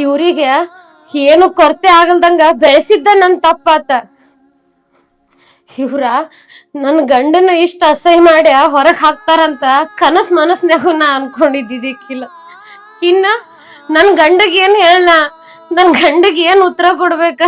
ಇವ್ರಿಗೆ ಏನು ಕೊರತೆ ಆಗಲ್ದಂಗ ಬೆಳೆಸಿದ್ದ ನನ್ ತಪ್ಪಾತ. ಇವ್ರ ನನ್ ಗಂಡನ ಇಷ್ಟ ಅಸಹ್ಯ ಮಾಡಿ ಹೊರಗ್ ಹಾಕ್ತಾರಂತ ಕನಸ್ ಮನಸ್ನ್ಯಾಗು ನಾ ಅನ್ಕೊಂಡಿದ್ದಿಕ್ಕಿಲ್ಲ. ಇನ್ನ ನನ್ ಗಂಡಗ್ ಏನ್ ಹೇಳ, ನನ್ ಗಂಡಗ್ ಏನ್ ಉತ್ತರ ಕೊಡ್ಬೇಕ?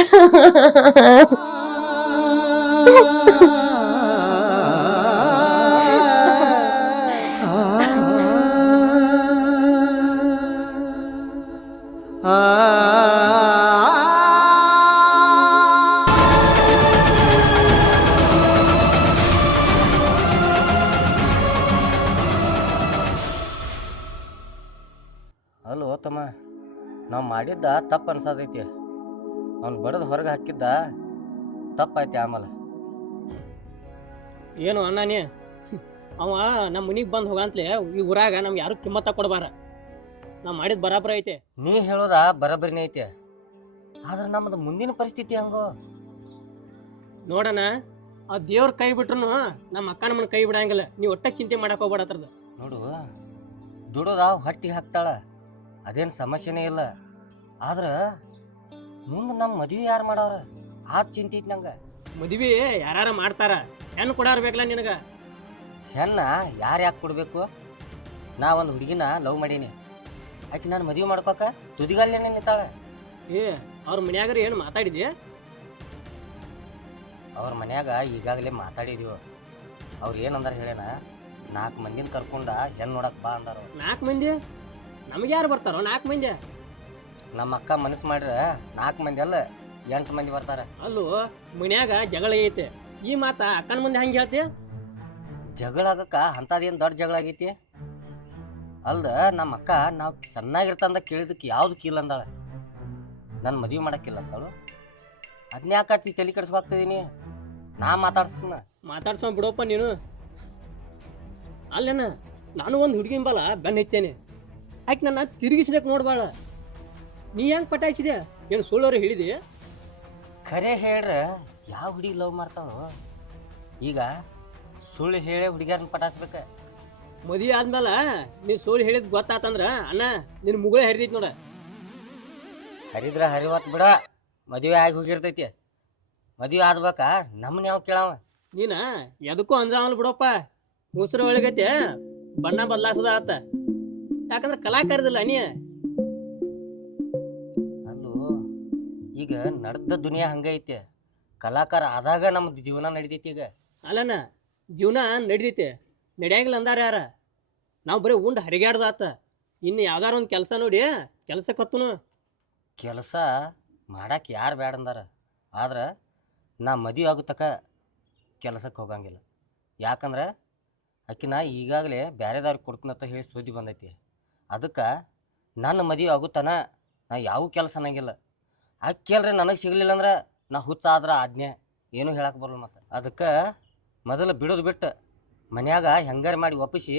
ಅಲ್ಲೋ ತಮ್ಮ, ನಾವು ಮಾಡಿದ್ದ ತಪ್ಪು ಅನ್ಸತೈತಿ. ಅವ್ನು ಬಡದು ಹೊರಗೆ ಹಾಕಿದ್ದ ತಪ್ಪಾಯ್ತಿ. ಆಮೇಲೆ ಏನು ಅಣ್ಣ ನೀ ಅವ ನಮ್ಮ ಮನಿಗೆ ಬಂದು ಹೋಗಂತ್ಲೆ ಈ ಊರಾಗ ನಮ್ಗೆ ಯಾರು ಕಿಮ್ಮತ್ತ ಕೊಡಬಾರ. ನಾವು ಮಾಡಿದ ಬರಾಬರ ಐತೆ. ನೀ ಹೇಳೋದ ಬರಬರಿನೇ ಐತೆ, ಆದ್ರೆ ನಮ್ಮದು ಮುಂದಿನ ಪರಿಸ್ಥಿತಿ ಹಂಗೋ ನೋಡಣ. ಆ ದೇವ್ರ ಕೈ ಬಿಟ್ರು ನಮ್ಮ ಅಕ್ಕ ನಮ್ಮನ್ನ ಕೈ ಬಿಡಂಗಿಲ್ಲ. ನೀವು ಒಟ್ಟ ಚಿಂತೆ ಮಾಡಕ್ ಹೋಗ್ಬೇಡ ಅದ್ರದ್ದು. ನೋಡು, ದುಡೋದ ಹೊಟ್ಟಿಗೆ ಹಾಕ್ತಾಳ, ಅದೇನು ಸಮಸ್ಯೆನೇ ಇಲ್ಲ. ಆದ್ರೆ ಮುಂದೆ ನಮ್ಮ ಮದುವೆ ಯಾರು ಮಾಡವ್ರ ಆ ಚಿಂತೆ ಐತಿ ನಂಗೆ. ಮದ್ವಿ ಯಾರು ಮಾಡ್ತಾರ, ಹೆಣ್ಣು ಕೊಡಾರ್ಬೇಕಲ್ಲ ನಿನಗ. ಹೆಣ್ಣ ಯಾರು ಯಾಕೆ ಕೊಡಬೇಕು? ನಾ ಒಂದು ಹುಡುಗಿನ ಲವ್ ಮಾಡೀನಿ, ಆಕೆ ನಾನು ಮದುವೆ ಮಾಡ್ಕೋಕ ತುದಿಗಾಲೇನೆ ನಿಂತಾಳೆ. ಅವ್ರ ಮನ್ಯಾಗ ಏನು ಮಾತಾಡಿದ್ಯಾ? ಅವ್ರ ಮನ್ಯಾಗ ಈಗಾಗಲೇ ಮಾತಾಡಿದೀವಿ. ಅವ್ರು ಏನಂದಾರ ಹೇಳೇನ, 4 ಮಂದಿನ ಕರ್ಕೊಂಡ ಹೆಣ್ಣು ನೋಡಕ್ ಬಾ ಅಂದಾರ. 4 ಮಂದಿ? ನಮ್ಗೆ ಯಾರು ಬರ್ತಾರೋ 4 ಮಂದಿ? ನಮ್ಮ ಅಕ್ಕ ಮನಸ್ಸು ಮಾಡ್ರೆ 4 ಮಂದಿ ಅಲ್ಲ 8 ಮಂದಿ ಬರ್ತಾರ. ಅಲ್ಲೂ ಮನ್ಯಾಗ ಜಗಳ ಐತೆ, ಈ ಮಾತ ಅಕ್ಕನ ಮುಂದೆ ಹಂಗೆ ಹೇಳ್ತಿ? ಜಗಳ ಆಗಕ್ಕ ಅಂಥದ್ದೇನು ದೊಡ್ಡ ಜಗಳ ಆಗೈತಿ? ಅಲ್ದ ನಮ್ಮ ಅಕ್ಕ ನಾವು ಸಣ್ಣಾಗಿರ್ತಂದ ಕೇಳಿದಕ್ಕೆ ಯಾವ್ದಕ್ಕೆ ಇಲ್ಲ ಅಂದಾಳ. ನನ್ನ ಮದುವೆ ಮಾಡಕ್ಕಿಲ್ಲ ಅಂತಾಳು. ಅದನ್ನ ಯಾಕೆ ತಲೆ ಕೆಡ್ಸ್ಕೊಗ್ತಿದೀನಿ? ನಾ ಮಾತಾಡ್ಸೋ ಬಿಡಪ್ಪ ನೀನು. ಅಲ್ಲೇನ ನಾನು ಒಂದು ಹುಡುಗಿನ ಬಲ ಬೆನ್ನ ಹೆಚ್ಚೇನೆ, ಆಕೆ ನನ್ನ ತಿರುಗಿಸ್ಬೇಕು ನೋಡ್ಬಾಳ. ನೀ ಹೆಂಗೆ ಪಟಾಯಿಸಿದೆ? ಏನು ಸುಳ್ಳೋರು ಹೇಳಿದೆ? ಖರೆ ಹೇಳ್ರೆ ಯಾವ ಹುಡುಗಿ ಲವ್ ಮಾಡ್ತಾವ? ಈಗ ಸುಳ್ಳು ಹೇಳಿ ಹುಡುಗಿಯರನ್ನ ಪಟಾಯಿಸ್ಬೇಕ. ಮದುವೆ ಆದ್ಮೇಲೆ ನೀ ಸುಳ್ಳು ಹೇಳಿದ್ ಗೊತ್ತಾತಂದ್ರ ಅಣ್ಣ ನಿನ್ನ ಮುಗುಳೆ ಹರಿದೈತಿ ನೋಡ. ಹರಿದ್ರ ಹರಿವತ್ ಬಿಡ, ಮದುವೆ ಆಗಿ ಹೋಗಿರ್ತೈತಿ. ಮದುವೆ ಆದ್ಬೇಕಾ ನಮ್ಮನ್ನ ಯಾವ ಕೇಳವ? ನೀನ ಎದಕ್ಕೂ ಅಂಜಾವಲ್ ಬಿಡಪ್ಪ. ಮುಸ್ರು ಒಳಗೈತೆ ಬಣ್ಣ ಬದಲಾಸದ ಆತ, ಯಾಕಂದ್ರೆ ಕಲಾಕಾರದಿಲ್ಲ ನೀ. ಅಲ್ಲೂ ಈಗ ನಡೆದ ದುನಿಯಾ ಹಂಗೈತೆ, ಕಲಾಕಾರ ಆದಾಗ ನಮ್ದು ಜೀವನ ನಡಿತೈತಿ. ಈಗ ಅಲ್ಲಣ್ಣ ಜೀವನ ನಡಿದೈತೆ, ನಡಿಯಂಗಿಲ್ಲ ಅಂದಾರ ಯಾರ? ನಾವು ಬರೀ ಉಂಡು ಹರಿಗಾಡ್ದಾತ. ಇನ್ನು ಯಾವ್ದಾರ ಒಂದು ಕೆಲಸ ನೋಡಿ ಕೆಲಸಕ್ಕೆ ಹತ್ತುನು. ಕೆಲಸ ಮಾಡಕ್ಕೆ ಯಾರು ಬೇಡ ಅಂದಾರ, ಆದ್ರೆ ನಾ ಮದುವೆ ಆಗುತ್ತಕ ಕೆಲಸಕ್ಕೆ ಹೋಗಂಗಿಲ್ಲ. ಯಾಕಂದ್ರೆ ಆಕಿನ ಈಗಾಗಲೇ ಬೇರೆದವ್ರಿಗೆ ಕೊಡ್ತೀನಂತ ಹೇಳಿ ಸುದ್ದಿ ಬಂದೈತಿ. ಅದಕ್ಕೆ ನನ್ನ ಮದುವೆ ಆಗುತ್ತಾನ ನಾ ಯಾವ ಕೆಲಸ ಅನ್ನಂಗಿಲ್ಲ. ಆಕೆ ಕೇಳ್ರಿ ನನಗೆ ಸಿಗಲಿಲ್ಲ ಅಂದ್ರೆ ನಾ ಹುಚ್ಚ ಆದ್ರೆ ಆಜ್ಞೆ ಏನೂ ಹೇಳಕ್ಕೆ ಬರಲ್ಲ. ಮತ್ತು ಅದಕ್ಕೆ ಮೊದಲು ಬಿಡೋದು ಬಿಟ್ಟು ಮನ್ಯಾಗ ಹೆಂಗಾರು ಮಾಡಿ ಒಪ್ಪಿಸಿ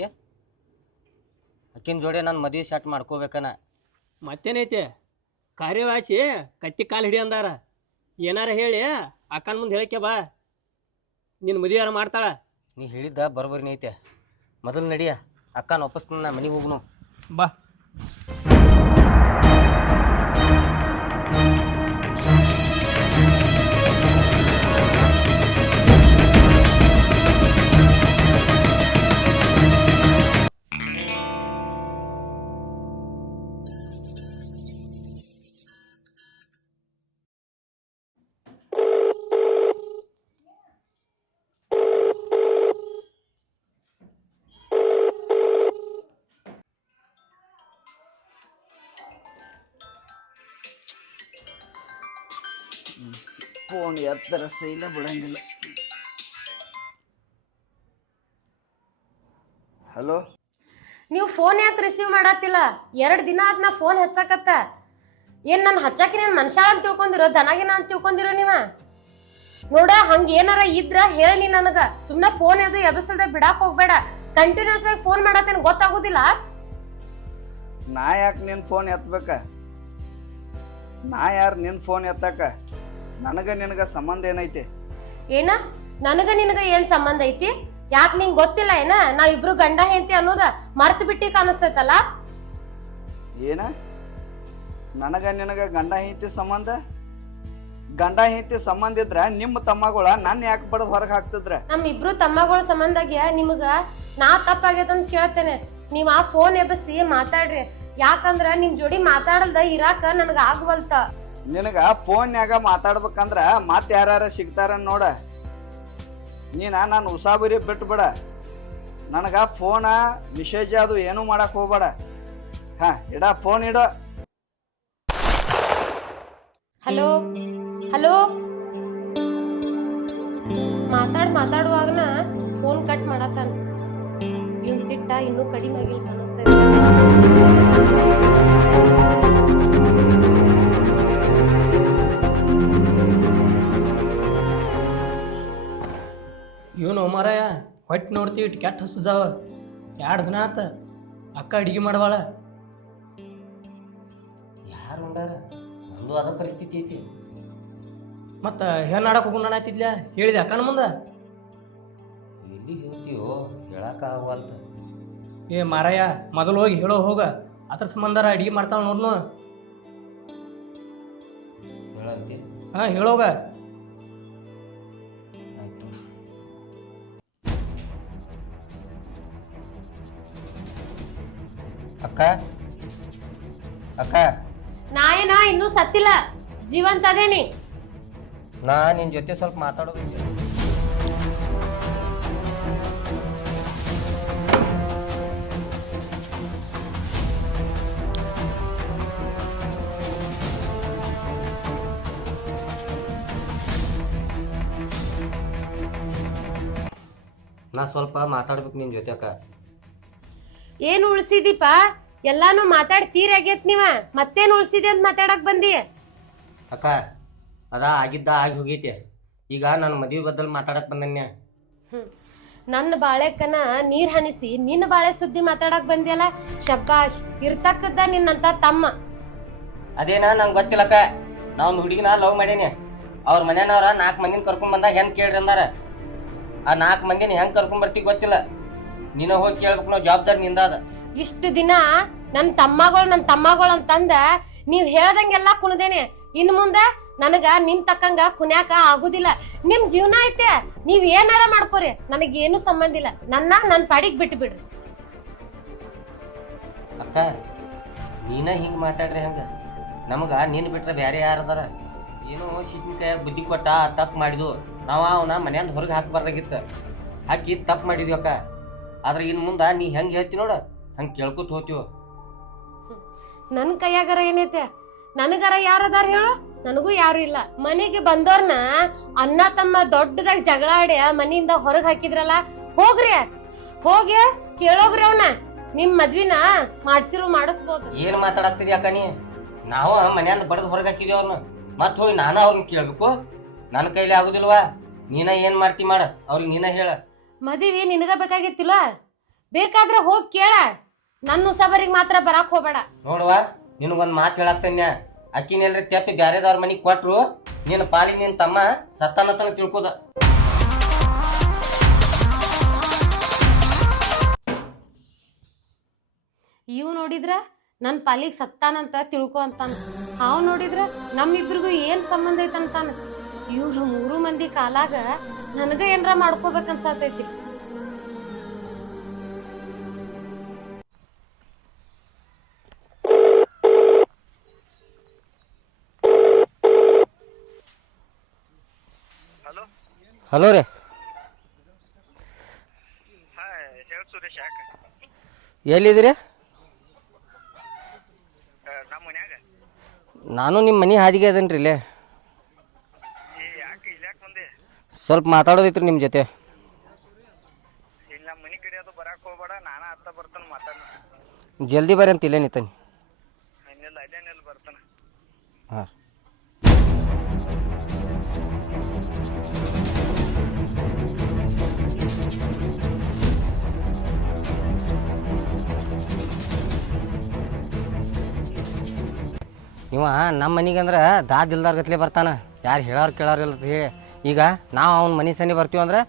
ಆಕಿನ ಜೋಡಿ ನಾನು ಮದುವೆ ಸೆಟ್ ಮಾಡ್ಕೋಬೇಕನ. ಮತ್ತೇನೈತೆ, ಕಾರ್ಯವಾಸಿ ಕತ್ತಿ ಕಾಲು ಹಿಡಿ ಅಂದಾರ. ಏನಾರ ಹೇಳಿ ಅಕ್ಕನ ಮುಂದೆ ಹೇಳಕ್ಕೆ ಬಾ, ನಿನ್ನ ಮದುವೆ ಯಾರು ಮಾಡ್ತಾಳ. ನೀ ಹೇಳಿದ್ದ ಬರೋಬ್ಬರಿ ಐತೆ. ಮೊದಲು ನಡಿಯ, ಅಕ್ಕನ ಒಪ್ಪಿಸ್ತಾನ, ನಾ ಮನೆಗೆ ಹೋಗ್ನು ಬಾ. ಫೋನ್ ಎತ್ತರ ಸೈಲ ಬಿಡಂಗಿಲ್ಲ. ಹಲೋ, ನೀವು ಫೋನ್ ಯಾಕೆ ರಿಸೀವ್ ಮಾಡತ್ತಿಲ್ಲ? 2 ದಿನ ಆದ್ ನಾ ಫೋನ್ ಹಚ್ಚಾಕತ್ತ. ಏನ್ ನಾನು ಹಚ್ಚಾಕಿ ನಾನು ಮನುಷ್ಯ ಅಂತ ತಿಳ್ಕೊಂಡಿರೋ, ದನಾಗಿನ ಅಂತ ತಿಳ್ಕೊಂಡಿರೋ ನೀವ? ನೋಡ, ಹಂಗ ಏನಾರ ಇದ್ರ ಹೇಳಿ ನನಗ. ಸುಮ್ನೆ ಫೋನ್ ಅದು ಎಬಸಲ್ದ ಬಿಡಾಕ್ ಹೋಗ್ಬೇಡ. ಕಂಟಿನ್ಯೂಸ್ ಆಗಿ ಫೋನ್ ಮಾಡತ್ತೇನ್ ಗೊತ್ತಾಗುದಿಲ್ಲ? ನಾ ಯಾಕೆ ನಿನ್ನ ಫೋನ್ ಎತ್ತಬೇಕ? ನಾ ಯಾರು ನಿನ್ನ ಫೋನ್ ಎತ್ತಕ? ನನಗೆ ನಿನಗೆ ಸಂಬಂಧ ಏನೈತಿ? ಏನ ನನಗ ನಿನಗ ಏನ್ ಸಂಬಂಧ ಐತಿ? ಯಾಕೆ ನಿಂಗೆ ಗೊತ್ತಿಲ್ಲ ಏನ ನಾವಿಬ್ರು ಗಂಡ ಹೆಂಡತಿ ಅನ್ನೋದ ಮರ್ತು ಬಿಟ್ಟಿ ಕಾಣಿಸ್ತೈತಲ್ಲ? ಏನ ನನಗೆ ನಿನಗೆ ಗಂಡ ಹೆಂಡತಿ ಸಂಬಂಧ? ಗಂಡ ಹೆಂಡತಿ ಸಂಬಂಧ ಇದ್ರ ನಿಮ್ಮ ತಮ್ಮಗಳ ನನ್ನ ಯಾಕೆ ಬಡದ್ ಹೊರಗೆ ಹಾಕ್ತಿದ್ರ? ನಮ್ ಇಬ್ರು ತಮ್ಮಗಳ ಸಂಬಂಧಾಗ ನಿಮಗ ನಾ ತಪ್ಪಾಗೈತಂತ ಕೇಳ್ತೇನೆ. ನೀವ್ ಆ ಫೋನ್ ಎಬ್ಬಸಿ ಮಾತಾಡ್ರಿ. ಯಾಕಂದ್ರ ನಿಮ್ ಜೋಡಿ ಮಾತಾಡಲ್ದ ಇರಾಕ ನನಗ ಆಗ್ವಲ್ತ. ನಿನಗ ಫೋನ್ಯಾಗ ಮಾತಾಡ್ಬೇಕಂದ್ರ ಮತ್ತೆ ಯಾರು ಸಿಗ್ತಾರ ನೋಡ. ನೀನ ನಾನು ಉಸಾಬರಿ ಬಿಟ್ಬಿಡ. ನನಗ ಫೋನ ಮೆಸೇಜ್ ಅದು ಏನೂ ಮಾಡಕ್ ಹೋಗ್ಬೇಡ. ಇಡ ಫೋನ್ ಇಡೋ. ಹಲೋ ಹಲೋ ಮಾತಾಡುವಾಗನ ಫೋನ್ ಕಟ್ ಮಾಡತ್ತಾನ. ಇವ್ ಸಿಟ್ಟ ಇನ್ನೂ ಕಡಿಮೆ ಆಗಿಲ್ ಕಾಣಿಸ್ತಾ ಇದೆ. ಇವನು ಮಾರಾಯ ಹೊಟ್ಟೆ ನೋಡ್ತೀವಿ ಇಟ್ಟು ಕೆಟ್ಟ ಹಸುದಾವ. 2 ದಿನ ಆತ ಅಕ್ಕ ಅಡಿಗೆ ಮಾಡವಾಳ. ಯಾರು ಉಂಡಾರ? ನಂದು ಅದ ಪರಿಸ್ಥಿತಿ ಐತಿ. ಮತ್ತು ಹೆಣ್ಣು ಆಡಕ್ಕೆ ಹೋಗೋಣ ಆಯ್ತಿದ್ಲ ಹೇಳಿದೆ ಅಕ್ಕನ ಮುಂದೆ. ಎಲ್ಲಿ ಹೇಳ್ತೀವೋ ಹೇಳಕ್ಕ ಆಗವಲ್ತ. ಏ ಮಾರಾಯ ಮೊದಲು ಹೋಗಿ ಹೇಳೋ ಹೋಗ. ಅದ್ರ ಸಂಬಂಧಾರ ಅಡಿಗೆ ಮಾಡ್ತಾಳ ನೋಡ್ನು. ಹೇಳಂತಿ? ಹೇಳೋಗ. ಆಯ್ತು. ಅಕ್ಕ ಅಕ್ಕ, ನಾ ಏನ ಇನ್ನೂ ಸತ್ತಿಲ್ಲ, ಜೀವಂತ ಅದೇನಿ. ನಾ ನಿನ್ ಜೊತೆ ಸ್ವಲ್ಪ ಮಾತಾಡೋದೈತಿ. ನಾ ಸ್ವಲ್ಪ ಮಾತಾಡ್ಬೇಕು ನಿನ್ ಜೊತೆ ಅಕ್ಕ. ಏನ್ ಉಳ್ಸಿದೀಪ? ಎಲ್ಲಾನು ಮಾತಾಡಿ ತೀರಾಗೈತ್ ನೀವ. ಮತ್ತೇನ್ ಉಳ್ಸಿದೆ ಅಂತ ಮಾತಾಡಕ್ ಬಂದಿ? ಅಕ್ಕ ಅದ ಆಗಿದ್ದ ಆಗಿ ಹೋಗೈತಿ. ಈಗ ನಾನು ಮದುವೆ ಬದಲ್ ಮಾತಾಡಕ್ ಬಂದನ್ಯ. ನನ್ನ ಬಾಳೆಕನ ನೀರ್ ಹನಿಸಿ ನಿನ್ನ ಬಾಳೆ ಸುದ್ದಿ ಮಾತಾಡಕ್ ಬಂದಿಯಲ್ಲ, ಶಬ್ಬಾಷ್. ಇರ್ತಕ್ಕದ್ದ ನಿನ್ನಂತ ತಮ್ಮ. ಅದೇನಾ ನಂಗೆ ಗೊತ್ತಿಲ್ಲಕ್ಕ. ನಾ ಒಂದು ಹುಡುಗಿನ ಲವ್ ಮಾಡೇನಿ. ಅವ್ರ ಮನೆಯವ್ರ 4 ಮಂದಿನ ಕರ್ಕೊಂಡ್ ಬಂದಾಗ ಹೆಂಗ್ ಕೇಳ್ರಿ ಅಂದಾರ. ಆ 4 ಮಂದಿನ ಹೆಂಗ್ ಕರ್ಕೊಂಡ್ ಬರ್ತಿ ಗೊತ್ತಿಲ್ಲ. ನೀನ ಹೋಗಿ ಕೇಳ್ಬೇಕು, ನಾವು ಜವಾಬ್ದಾರಿ ನಿಂದಾದ. ಇಷ್ಟು ದಿನ ನನ್ ತಮ್ಮಗಳು ಅಂತಂದ ನೀವ್ ಹೇಳ್ದಂಗೆಲ್ಲ ಕುಣದೇನೆ. ಇನ್ ಮುಂದ ನನಗ ನಿಮ್ ತಕ್ಕಂಗ ಕುನ್ಯಾಕ ಆಗುದಿಲ್ಲ. ನಿಮ್ ಜೀವನ ಐತೆ, ನೀವ್ ಏನಾರ ಮಾಡ್ಕೋರಿ, ನನಗೇನು ಸಂಬಂಧ ಇಲ್ಲ. ನನ್ ಪಾಡಿಗೆ ಬಿಟ್ಟು ಬಿಡ್ರಿ. ಅಕ್ಕ ನೀನ ಹಿಂಗ್ ಮಾತಾಡ್ರಿ ಹೆಂಗ? ನಮಗ ನೀನ್ ಬಿಟ್ರೆ ಬ್ಯಾರೆ ಯಾರದಾರ? ಏನೋ ಶಿಕ್ಷಣ ಕೈಯಾಗ ಬುದ್ಧಿ ಕೊಟ್ಟ ತಪ್ಪು ಮಾಡಿದ್ವು. ನಾವ ಅವನ ಮನೆಯಿಂದ ಹೊರಗೆ ಹಾಕಬಾರ್ದಾಗಿತ್ತ. ಹಾಕಿ ತಪ್ಪು ಮಾಡಿದ್ವಿ ಅಕ್ಕ. ಆದ್ರೆ ಇನ್ ಮುಂದ ನೀ ಹೆಂಗ್ ಹೇಳ್ತಿ ನೋಡ, ಹಂಗ್ ಕೇಳ್ಕೊತ ಹೋಗ್ತೀವ. ನನ್ ಕೈಯಾಗರ ಏನೈತೆ? ನನಗರ ಯಾರದಾರ ಹೇಳು? ನನಗೂ ಯಾರು ಇಲ್ಲ. ಮನೆಗೆ ಬಂದವ್ರನ್ನ ಅಣ್ಣ ತಮ್ಮ ದೊಡ್ಡದಾಗ ಜಗಳ ಆಡಿ ಮನೆಯಿಂದ ಹೊರಗೆ ಹಾಕಿದ್ರಲ್ಲ, ಹೋಗ್ರಿ, ಹೋಗಿ ಕೇಳೋಗ್ರಿ ಅವನ. ನಿಮ್ ಮದ್ವಿನ ಮಾಡಿಸ್ಬೋದು. ಏನ್ ಮಾತಾಡಕ್ತಿದ್ಯ ಅಕ್ಕ ನೀ? ನಾವು ಮನೆಯಿಂದ ಬಡದ್ ಹೊರಗೆ ಹಾಕಿದ್ವಿ ಅವ್ರನ್ನ. ಮತ್ ಹೋಗಿ ನಾನು ಅವ್ರನ್ನ ಕೇಳ್ಬೇಕು? ನನ್ನ ಕೈಲಿ ಆಗುದಿಲ್ವಾ? ನೀನ ಏನ್ ಮಾಡ್ತಿ ಮಾಡ, ಅವ್ರಿಗೆ ನೀನ ಹೇಳ. ಮದ್ವಿ ನಿನಗ ಬೇಕಾಗಿತ್ತಿಲ್ಲ? ಬೇಕಾದ್ರೆ ಹೋಗಿ ಕೇಳ. ನನ್ನ ಉಸಾಬರಿಗೆ ಮಾತ್ರ ಬರಾಕ್ ಹೋಗ್ಬೇಡ. ನೋಡುವ, ನಿನಗೊಂದ್ ಮಾತು ಹೇಳಾಕ್ತನ್ಯ. ಅಕ್ಕಿನೆಲ್ರಿ ತೆಪ್ಪಿ ಬ್ಯಾರೆದವ್ರ ಮನಿಗ್ ಕೊಟ್ರು ನಿನ್ನ ಪಾಲಿ ನಿನ್ ತಮ್ಮ ಸತ್ತಾನತನ ತಿಳ್ಕೋದ. ಇವ್ ನೋಡಿದ್ರ ನನ್ ಪಾಲಿಗೆ ಸತ್ತಾನಂತ ತಿಳ್ಕೊ ಅಂತಾನ. ಹಾವ್ ನೋಡಿದ್ರ ನಮ್ಮಿಬ್ರಿಗೂ ಏನ್ ಸಂಬಂಧ ಐತಂತಾನ. ಇವ್ರು 3 ಮಂದಿ ಕಾಲಾಗ ನನಗ ಏನ್ರ ಮಾಡ್ಕೋಬೇಕನ್ಸತೈತಿ. ಹಲೋ ರೀ. ಎಲ್ಲಿದ್ದೀರಿ? ನಾನು ನಿಮ್ಮ ಮನೆ ಹಾದಿಗೆ ಅದೇನ್ರಿ ಇಲ್ಲೇ. ಸ್ವಲ್ಪ ಮಾತಾಡೋದೈತ್ರಿ ನಿಮ್ಮ ಜೊತೆ. ಜಲ್ದಿ ಬರ್ರಿ ಅಂತ ಇಲ್ಲೇ ನಿಂತಾನೆ. ಹಾಂ ಇವ ನಮ್ಮ ಮನೆಗಂದ್ರೆ ದಾದಿಲ್ದಾರ ಗತ್ಲೆ ಬರ್ತಾನ, ಯಾರು ಹೇಳೋರು ಕೇಳೋರು ಇಲ್ಲ ಹೇಳಿ. ಈಗ ನಾವು ಅವ್ನ ಮನೆ ಸನಿ ಬರ್ತೀವಿ ಅಂದ್ರೆ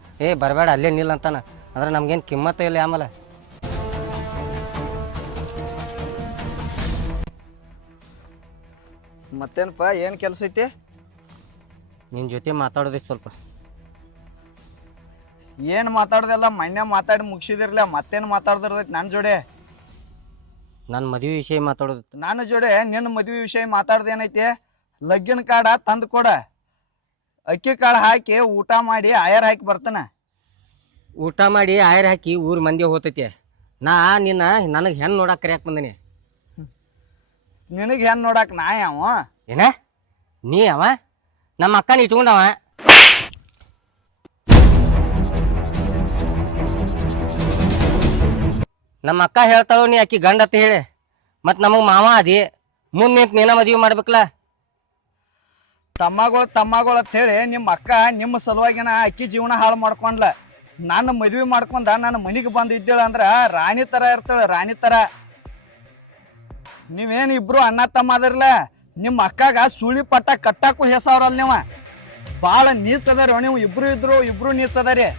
ಬರಬೇಡ ಅಲ್ಲೇ ನಿಲ್ಲ ಅಂತಾನ. ಅಂದ್ರೆ ನಮ್ಗೇನು ಕಿಮ್ಮತ್ತ ಇಲ್ಲ ಆಮೇಲೆ. ಮತ್ತೇನಪ್ಪ, ಏನು ಕೆಲಸ ಐತಿ? ನಿನ್ನ ಜೊತೆ ಮಾತಾಡೋದೈತೆ ಸ್ವಲ್ಪ. ಏನು ಮಾತಾಡ್ದಲ್ಲ, ಮೊನ್ನೆ ಮಾತಾಡಿ ಮುಗಿಸಿದಿರ್ಲ, ಮತ್ತೇನು ಮಾತಾಡ್ದಿರ್ತೈತಿ ನನ್ನ ಜೋಡಿ? ನನ್ನ ಮದುವೆ ವಿಷಯ ಮಾತಾಡೋದು. ನನ್ನ ಜೋಡಿ ನಿನ್ನ ಮದುವೆ ವಿಷಯ ಮಾತಾಡ್ದೇನೈತಿ? ಲಗ್ಗಿನ ಕಾಡ ತಂದು ಕೊಡ, ಅಕ್ಕಿ ಕಾಳು ಹಾಕಿ ಊಟ ಮಾಡಿ ಆಯರ್ ಹಾಕಿ ಬರ್ತಾನೆ. ಊಟ ಮಾಡಿ ಆಯರ್ ಹಾಕಿ ಊರು ಮಂದಿ ಹೋತೈತಿ. ನನಗೆ ಹೆಣ್ಣು ನೋಡಕ್ಕೆ ಕರಿಯಾಕೆ ಬಂದೀನಿ. ನಿನಗೆ ಹೆಣ್ಣು ನೋಡಕ್ಕೆ ನಾ ಯಾವ? ಏನ ನೀ ಅವ? ನಮ್ಮ ಅಕ್ಕನ ಇಟ್ಕೊಂಡವ. ನಮ್ಮ ಅಕ್ಕ ಹೇಳ್ತಾಳು ನೀ ಅಕ್ಕಿ ಗಂಡ ಅಂತ ಹೇಳಿ, ಮತ್ತು ನಮಗೆ ಮಾವ ಅದಿ, ಮುಂದೆ ನಿಂತು ನೀನ ಮದುವೆ ಮಾಡ್ಬೇಕಲ್ಲ. ತಮ್ಮಗಳು ಅಂತ ಹೇಳಿ ನಿಮ್ಮ ಅಕ್ಕ ನಿಮ್ಮ ಸಲುವಾಗಿನ ಅಕ್ಕಿ ಜೀವನ ಹಾಳು ಮಾಡ್ಕೊಂಡ್ಲ. ನಾನು ಮದುವೆ ಮಾಡ್ಕೊಂಡ ನನ್ನ ಮನೆಗೆ ಬಂದು ಇದ್ದೇಳ ಅಂದ್ರೆ ರಾಣಿ ಥರ ಇರ್ತಾಳೆ, ರಾಣಿ ಥರ. ನೀವೇನು ಇಬ್ರು ಅಣ್ಣ ತಮ್ಮ ಅದಿರ್ಲ, ನಿಮ್ಮ ಅಕ್ಕಾಗ ಸುಳಿ ಪಟ್ಟ ಕಟ್ಟಾಕು ಹೆಸವ್ರಲ್ಲ ನೀವು. ಭಾಳ ನೀಚದಾರಿ ನೀವು ಇಬ್ರು ನೀಚದಾರಿ.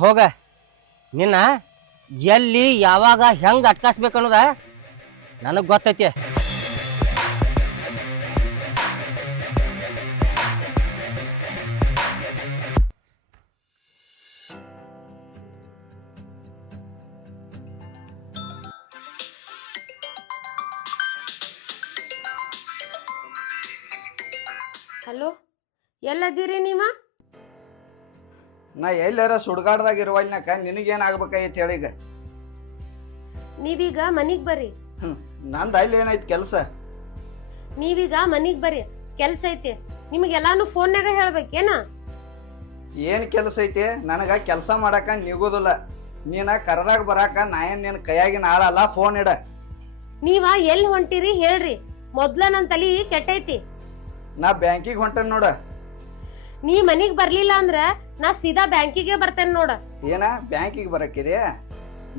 ಹೋಗ ನಿನ್ನ ಎಲ್ಲಿ ಯಾವಾಗ ಹೆಂಗೆ ಅಟ್ಕಾಸ್ಬೇಕು ಅನ್ನೋದ ನನಗೆ ಗೊತ್ತೈತಿ. ಹಲೋ, ಎಲ್ಲದಿರಿ ನೀವ? ನಾ ಎಲ್ಲಾರ ಸುಡ್ಗಾಡ್ದಾಗ ಇರುವಲ್ನಾಕ ನಿನಗೇನು ಆಗ್ಬೇಕಾಗಿತ್ತು ಹೇಳೀಗ? ನೀವೀಗ ಮನಿಗ್ ಬರ್ರಿ. ನಂದು ಅಲ್ಲಿ ಏನೈತಿ ಕೆಲಸ? ನೀವೀಗ ಮನಿಗ್ ಬರ್ರಿ, ಕೆಲ್ಸ ಐತಿ. ನಿಮಗೆಲ್ಲಾನು ಫೋನ್ಯಾಗ ಹೇಳ್ಬೇಕೇನ? ಏನು ಕೆಲಸ ಐತಿ? ನನಗೆ ಕೆಲಸ ಮಾಡಾಕ ನಿಗೋದಿಲ್ಲ. ನೀನ ಕರೆದಾಗ ಬರಾಕ ನಾ ಏನು ನಿನ್ನ ಕೈಯಾಗಿನ ಆಳಲ್ಲ. ಫೋನ್ ಇಡ. ನೀವ ಎಲ್ಲಿ ಹೊಂಟಿರಿ ಹೇಳ್ರಿ, ಮೊದ್ಲ ನನ್ನ ತಲಿ ಕೆಟ್ಟೈತಿ. ನಾ ಬ್ಯಾಂಕಿಗೆ ಹೊಂಟೇನ್ ನೋಡ. ನೀ ಮನಿಗ್ ಬರ್ಲಿಲ್ಲ ಅಂದ್ರ ನಾ ಸೀದಾ ಬ್ಯಾಂಕಿಗೆ ಬರ್ತೇನೆ ನೋಡ. ಏನ ಬ್ಯಾಂಕಿಗೆ ಬರಕ್ಕಿದೆ?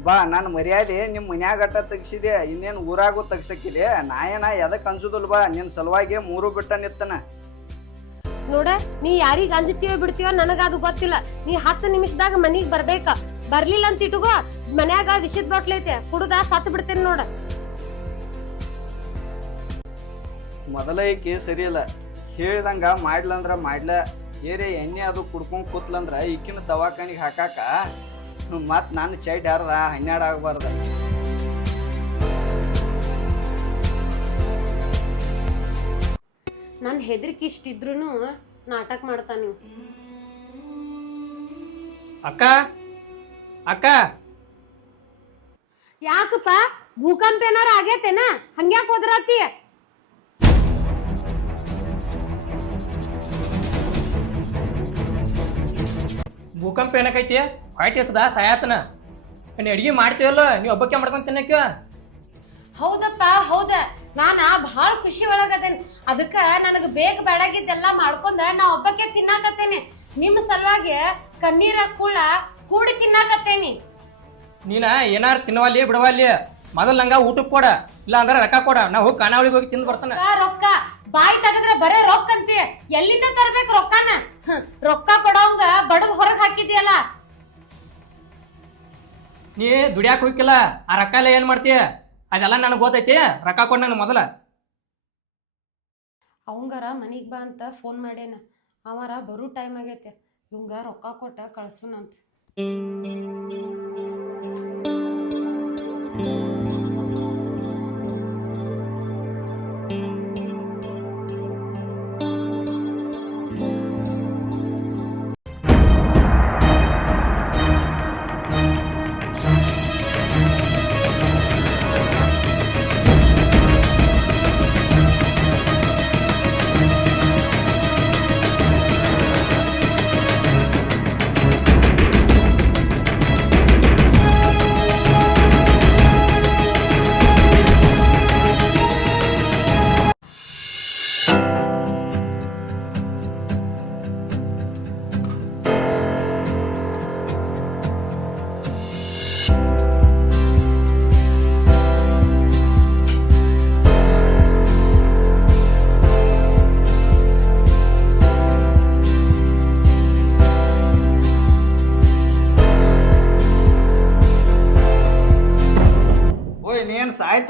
ಬಾ, ನನ್ನ ಮರ್ಯಾದೆ ನಿಮ್ಮ ಮನ್ಯಾಗ ಅಟ್ಟ ತೆಗ್ಸಿದೆ, ಇನ್ನೇನು ಊರಾಗೂ ತೆಗ್ಸಕ್ಕಿದೆ. ನಾ ಎದಕ್ ಅನ್ಸುದಿಲ್ಲ. ಬಾ, ನಿನ್ನ ಸಲುವಾಗಿ 3 ಬಿಟ್ಟ ನಿತ್ತನ ನೋಡ. ನೀ ಯಾರಿಗ ಅಂಜುತ್ತೀವೋ ಬಿಡ್ತೀವೋ ನನಗ ಅದು ಗೊತ್ತಿಲ್ಲ. ನೀ 10 ನಿಮಿಷದಾಗ ಮನಿಗ್ ಬರ್ಬೇಕ. ಬರ್ಲಿಲ್ಲ ಅಂತ ಇಟ್ಕೋ, ಮನ್ಯಾಗ ವಿಷದ ಬಾಟ್ಲಿ ಐತೆ, ಕುಡುದ ಸತ್ ಬಿಡ್ತೇನೆ ನೋಡ. ಮೊದಲ ಈಕಿ ಸರಿ ಇಲ್ಲ. ಹೇಳಿದಂಗ ಮಾಡ್ಲಂದ್ರ ಮಾಡ್ಲ, ಏರೇ ಎಣ್ಣೆ ಅದು ಕುಡ್ಕೊಂಡ್ ಕೂತ್ಲಂದ್ರ ಈಕಿನ ದವಾಖಾನಿಗೆ ಹಾಕಾಕ ಮತ್ ನಾನು ಚೈಡ್ ಹಾರ್ದ 12 ಆಗಬಾರ್ದ. ನನ್ ಹೆದರಿಕೆ ಇಷ್ಟಿದ್ರು ನಾಟಕ ಮಾಡ್ತಾ ನೀವು. ಅಕ್ಕ ಅಕ್ಕ, ಯಾಕಪ್ಪ ಭೂಕಂಪ ಏನಾರ ಆಗೇತೇನ? ಹಂಗ್ಯಾಕ ಹೋದ್ರಾತಿ? ಭೂಕಂಪ ಏನಕೈತಿ? ಹೊಯ್ಟ್ ಎಸದ ಸಾಯಾತನ. ಅಡಿಗೆ ಮಾಡ್ತೀವಲ್ಲ, ನೀವು ಒಬ್ಬಕ್ಕೆ ಮಾಡ್ಕೊಂಡ್ ತಿನ್ನಕ್ಯ? ಹೌದಪ್ಪ, ಹೌದ. ನಾನ ಬಹಳ ಖುಷಿ ಒಳಗದೇನಿ. ಅದಕ್ಕ ನನಗ ಬೇಗ ಬೆಳಗಿದ್ದೆಲ್ಲ ಮಾಡ್ಕೊಂಡ ನಾ ಒಬ್ಬಕ್ಕೆ ತಿನ್ನಾಕತ್ತೇನೆ. ನಿಮ್ಮ ಸಲುವಾಗಿ ಕಣ್ಣೀರ ಕೂಡಿ ತಿನ್ನಾಕತ್ತೇನಿ. ನೀನ ಏನಾರ ತಿನ್ನವಲ್ಲಿ ಬಿಡವಲ್ಲಿ, ಮೊದಲ್ ನಂಗ ಊಟಕ್ಕೆ ಕೊಡ, ಇಲ್ಲ ಅಂದ್ರೆ ರೊಕ್ಕ ಕೊಡ. ನಾ ಹೋಗಿ ಖಾನಾವಳಿಗೆ ಹೋಗಿ ತಿಂದು ಬರ್ತಾನ. ರೊಕ್ಕ ಬಾಯಿ ತೆಗದ್ರೆ ಬರೇ ರೊಕ್ಕ ಅಂತಿ. ಎಲ್ಲಿಂದ ತರ್ಬೇಕು ರೊಕ್ಕನ? ರೊಕ್ಕ ಕೊಡೋಂಗ ಬಡದ್ ಹೊರಗ್ ಹಾಕಿದ್ಯಲ್ಲ. ನೀ ದುಡಿಯಾಕ ಹೋಗಿಲ್ಲ, ಆ ರೊಕ್ಕ ಎಲ್ಲ ಏನ್ ಮಾಡ್ತೀಯ? ಅದೆಲ್ಲ ನನಗೆ ಗೊತ್ತೈತಿ. ರೊಕ್ಕ ಕೊಡ ನಾನು ಮೊದಲ. ಅವಂಗಾರ ಮನಿಗ್ ಬಾ ಅಂತ ಫೋನ್ ಮಾಡೇನ. ಅವರ ಬರೋ ಟೈಮ್ ಆಗೈತೆ. ಇವಂಗ ರೊಕ್ಕ ಕೊಟ್ಟ ಕಳ್ಸುನಂತ.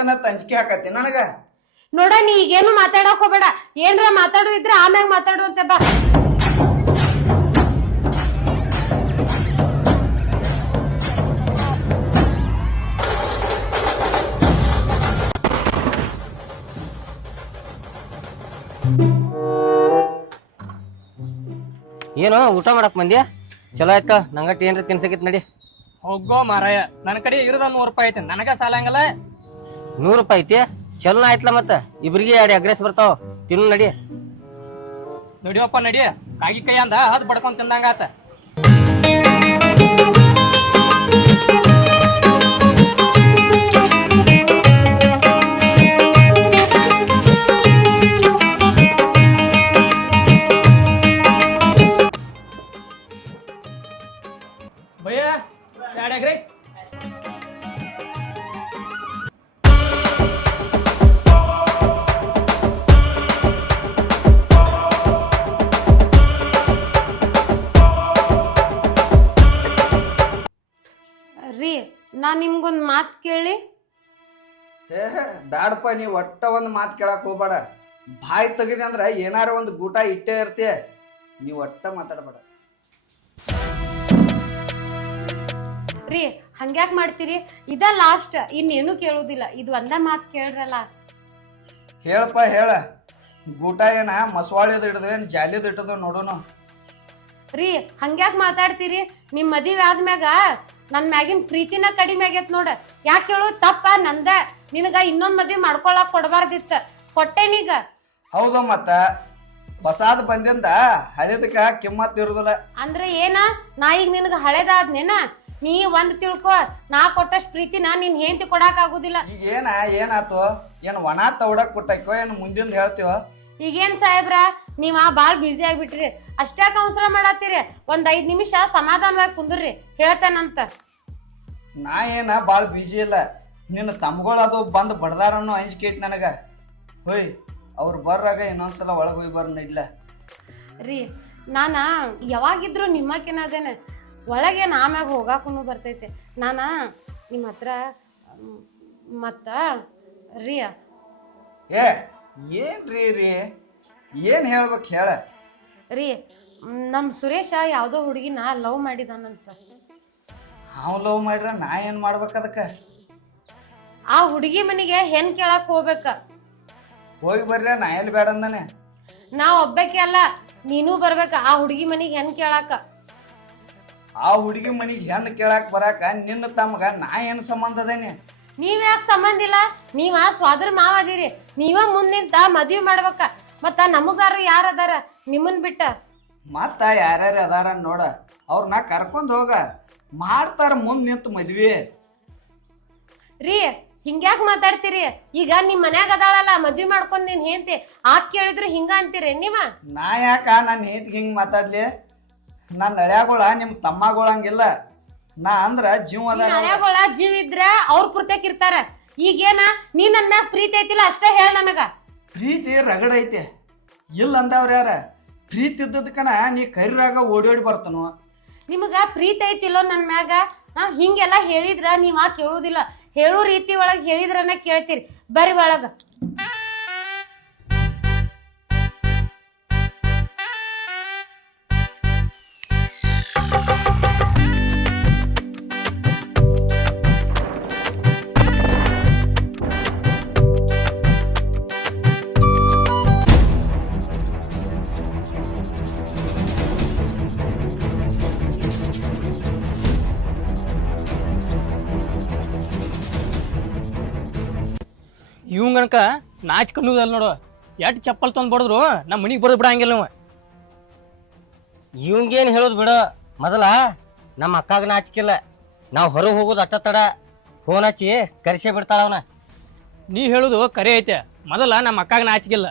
ಸಾಯ್ತನ ಅಂಜಿಕೆ ಹಾಕತ್ತಿ ನನಗ. ನೋಡ ನೀ ಈಗೇನು ಮಾತಾಡಕ್ ಹೋಗ್ಬೇಡ, ಏನ್ರ ಮಾತಾಡೋದಿದ್ರೆ ಆಮ್ಯಾಗ ಮಾತಾಡುವಂತೆ ಬಾ. ಏನು ಊಟ ಮಾಡಕ್ ಮಂದಿ? ಚಲೋ ಆಯ್ತ, ನಂಗಟ್ಟು ಏನ್ರ ತಿನ್ಸಕಿತ್ ನಡಿ. ಹೋಗೋ ಮಾರಾಯ, ನನ್ನ ಕಡೆ ಇರೋದ 100 ರೂಪಾಯಿ ಐತಿ, ನನಗ ಸಾಲಂಗಲ್ಲ. 100 ರೂಪಾಯಿ ಐತಿ, ಚಲೋ ಆಯ್ತಲ್ಲ. ಮತ್ತ ಇಬ್ರಿಗೆ 2 ಅಗ್ರೆಸ್ ಬರ್ತಾವ, ತಿನ್ನು ನಡಿ. ನಡಿಯಪ್ಪ ನಡಿ, ಕಾಗಿ ಕೈ ಅಂದ ಹದ್ ಬಡ್ಕೊಂಡ್ ತಿಂದಂಗಾತ. ಭಯ್ಯ 2 ಅಗ್ರೆಸ್. ರೀ ನಾ ನಿಮ್ಗೊಂದ್ ಮಾತ್ ಕೇಳಿ. ಬ್ಯಾಡಪ್ಪ, ನೀ ಒಟ್ಟ ಒಂದ್ ಮಾತು ಕೇಳಕ್ ಹೋಗ್ಬೇಡ. ಬಾಯಿ ತೆಗಿದೆ ಅಂದ್ರ ಏನಾರ ಒಂದು ಗೂಟ ಇಟ್ಟೇ ಇರ್ತಿ, ನೀ ಒಟ್ಟ ಮಾತಾಡಬೇಡ. ರೀ ಹಂಗ್ಯಾಕ್ ಮಾಡ್ತೀರಿ? ಇದ ಲಾಸ್ಟ್, ಇನ್ನೇನು ಕೇಳುದಿಲ್ಲ, ಇದು ಒಂದ ಮಾತ್ ಕೇಳ್ರಲ್ಲ. ಹೇಳಪ್ಪ ಹೇಳ, ಗೂಟ ಏನ ಮಸವಾಳಿದ್ ಹಿಡ್ದು ಏನ್ ಜಾಲಿದ್ ಇಟ್ಟದು ನೋಡೋನು. ರೀ ಹಂಗ್ಯಾಕ್ ಮಾತಾಡ್ತೀರಿ? ನಿಮ್ ಮದುವೆ ಆದ್ಮ್ಯಾಗ ನನ್ ಮ್ಯಾಗಿನ್ ಪ್ರೀತಿನ ಕಡಿಮೆ ಆಗೇತ್ ನೋಡ. ಯಾಕೆ ಹೇಳು? ತಪ್ಪ ನಂದ. ನಿನಗ ಇನ್ನೊಂದ್ ಮದ್ವೆ ಮಾಡ್ಕೊಳಕ್ ಕೊಡಬಾರ್ದಿತ್ತ, ಕೊಟ್ಟೆನೀಗ. ಹೌದು, ಮತ್ತ ಹೊಸಾದ್ ಬಂದಿಂದ ಹಳಿದಕ್ಕ ಕಿಮ್ಮತ್ ಇರುದಿಲ್ಲ. ಅಂದ್ರೆ ಏನ? ನಾ ಈಗ ನಿನಗ ಹಳೇದಾದ್ನೇನ? ನೀ ಒಂದ್ ತಿಳ್ಕೊ, ನಾ ಕೊಟ್ಟಷ್ಟ್ ಪ್ರೀತಿನ ನಿನ್ ಹೆಂಡತಿ ಕೊಡಾಕ್ ಆಗುದಿಲ್ಲ. ಈಗ ಏನಾತು? ಏನ್ ಒಣ ತೌಡಕ್ ಕೊಟ್ಟೈಕೋ ಏನ್ ಮುಂದಿಂದ ಹೇಳ್ತೀವ? ಈಗೇನ್ ಸಾಹೇಬ್ರ, ನೀವ ಬಾಳ್ ಬ್ಯುಸಿ ಆಗ್ಬಿಟ್ರಿ, ಅಷ್ಟಾಕ ಅವಸರ ಮಾಡತ್ತೀರಿ. ಒಂದ್ 5 ನಿಮಿಷ ಸಮಾಧಾನವಾಗಿ ಕುಂದ್ರಿ, ಹೇಳ್ತೇನಂತ. ನಾ ಏನ ಬಾಳ್ ಬಿಜಿ ಇಲ್ಲ, ನಿನ್ನ ತಮ್ಗಳು ಅದು ಬಂದ್ ಬಡ್ದಾರನ್ನು ಅಂಜಿಕೆ ಐತಿ ನನಗ. ಹೋಯ್, ಅವ್ರು ಬರ್ರಾಗ ಇನ್ನೊಂದ್ಸಲ ಒಳಗ್ ಹೋಗಿ ಬರ್ನ ಇಲ್ಲ. ರೀ ನಾನ ಯಾವಾಗಿದ್ರು ನಿಮ್ಮಕಿನದೇನೆ, ಒಳಗೆ ಆಮ್ಯಾಗ ಹೋಗಾಕೂ ಬರ್ತೈತೆ. ನಾನ ನಿಮ್ಮ ಹತ್ರ ಮತ್ತ ರೀ ಏನ್ರಿ ಏನ್ ಹೇಳ್ಬೇಕು ಹೇಳ. ರೀ ನಮ್ ಸುರೇಶ ಯಾವ್ದೋ ಹುಡುಗಿನ ಲವ್ ಮಾಡಿದಾನಂತ. ಹಾವ್ ಲವ್ ಮಾಡ್ರ ನಾ ಏನ್ ಮಾಡ್ಬೇಕ ಅದಕ್ಕ? ಆ ಹುಡುಗಿ ಮನೆಗೆ ಹೆಣ್ ಕೇಳಕ್ ಹೋಗ್ಬೇಕ. ಹೋಗಿ ಬರ್ರಿ, ನಾ ಎಲ್ಲಿ ಬೇಡ ಅಂದಾನೆ. ನಾ ಒಬ್ಬಕ್ಕೆ ಅಲ್ಲ, ನೀನೂ ಬರ್ಬೇಕ ಆ ಹುಡುಗಿ ಮನೆಗೆ ಹೆಣ್ ಕೇಳಾಕ. ಆ ಹುಡುಗಿ ಮನಿಗೆ ಹೆಣ್ಣು ಕೇಳಾಕ್ ಬರಾಕ ನಿನ್ನ ತಮ್ಗ ನಾ ಏನ್ ಸಂಬಂಧ ಅದೇನೆ? ನೀವ್ ಯಾಕೆ ಸಂಬಂಧ ಇಲ್ಲ? ನೀವ ಸ್ವಾದ್ರ ಮಾವ ಅದೀರಿ, ನೀವ ಮುಂದಿಂತ ಮದ್ವಿ ಮಾಡ್ಬೇಕ. ಮತ್ತ ನಮಗಾರ ಯಾರ ಅದಾರ ನಿಮ್ಮನ್ ಬಿಟ್ಟ? ಮತ್ತ ಯಾರ್ಯಾರ ಅದಾರ ನೋಡ, ಅವ್ರನ್ನ ಕರ್ಕೊಂಡ್ ಹೋಗ, ಮಾಡ್ತಾರ ಮುಂದ್ ನಿಂತ ಮದ್ವಿ. ರೀ ಹಿಂಗ್ಯಾಕ್ ಮಾತಾಡ್ತೀರಿ? ಈಗ ನಿಮ್ ಮನ್ಯಾಗ ಅದಾಳಲ್ಲ ಮದ್ವಿ ಮಾಡ್ಕೊಂಡ್ ನೀನ್ ಹೆಂಡತಿ, ಆಕ್ ಕೇಳಿದ್ರು ಹಿಂಗ ಅಂತೀರಿ ನೀವ? ನಾ ಯಾಕ ನನ್ನ ಹೆಂಡತಿಗೆ ಹಿಂಗ್ ಮಾತಾಡ್ಲಿ? ನನ್ನ ಹಳ್ಯಾಗಳ ನಿಮ್ ತಮ್ಮಗಳಂಗಿಲ್ಲ. ನಾ ಅಂದ್ರ ಜೀವ ಅದ. ಹಳ್ಯಾಗಳ ಜೀವ ಇದ್ರ ಅವ್ರ ಪುರ್ತಕ್ ಇರ್ತಾರ. ಈಗೇನ ನೀ ನನ್ ಮ್ಯಾಗ ಪ್ರೀತಿ ಐತಿಲ್ಲ ಅಷ್ಟ ಹೇಳ ನನಗ. ಪ್ರೀತಿ ರಗಡ ಐತೆ, ಇಲ್ಲ ಅಂದವ್ರ ಯಾರ? ಪ್ರೀತಿ ಇದ್ದದಕ್ಕನ ನೀ ಕರಿರಾಗ ಓಡಿ ಬರ್ತಾನು. ನಿಮಗ ಪ್ರೀತಿ ಐತಿಲ್ಲೋ ನನ್ ಮ್ಯಾಗ? ಹಿಂಗೆಲ್ಲ ಹೇಳಿದ್ರ ನೀವ್ ಆ ಕೇಳುದಿಲ್ಲ, ಹೇಳೋ ರೀತಿ ಒಳಗ್ ಹೇಳಿದ್ರನ ಕೇಳ್ತೀರಿ. ಬರ್ರಿ ಒಳಗ. ಇವಂಗನಕ ನಾಚ್ಕನ್ನೋದಲ್ಲ ನೋಡು, ಎಟ್ ಚಪ್ಪಲ್ ತಂದು ಬಡದ್ರು ನಮ್ಮ ಮನಿಗೆ ಬರೋದು ಬಿಡಂಗಿಲ್ಲ ನಾವು. ಇವಂಗೇನು ಹೇಳೋದು ಬಿಡು, ಮೊದಲ ನಮ್ಮ ಅಕ್ಕಾಗ ನಾಚಿಕಿಲ್ಲ. ನಾವು ಹೊರಗೆ ಹೋಗೋದು ಅಟ್ಟ ತಡ, ಫೋನ್ ಹಚ್ಚಿ ಕರೆಸೇ ಬಿಡ್ತಾಳ ಅವನ. ನೀ ಹೇಳುದು ಕರೆ ಐತೆ, ಮೊದಲ ನಮ್ಮ ಅಕ್ಕಾಗ ನಾಚಿಕಿಲ್ಲ.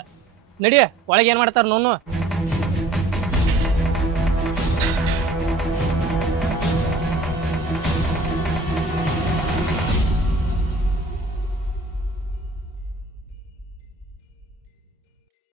ನಡಿ ಒಳಗೆ ಏನು ಮಾಡ್ತಾರ ನೋನು.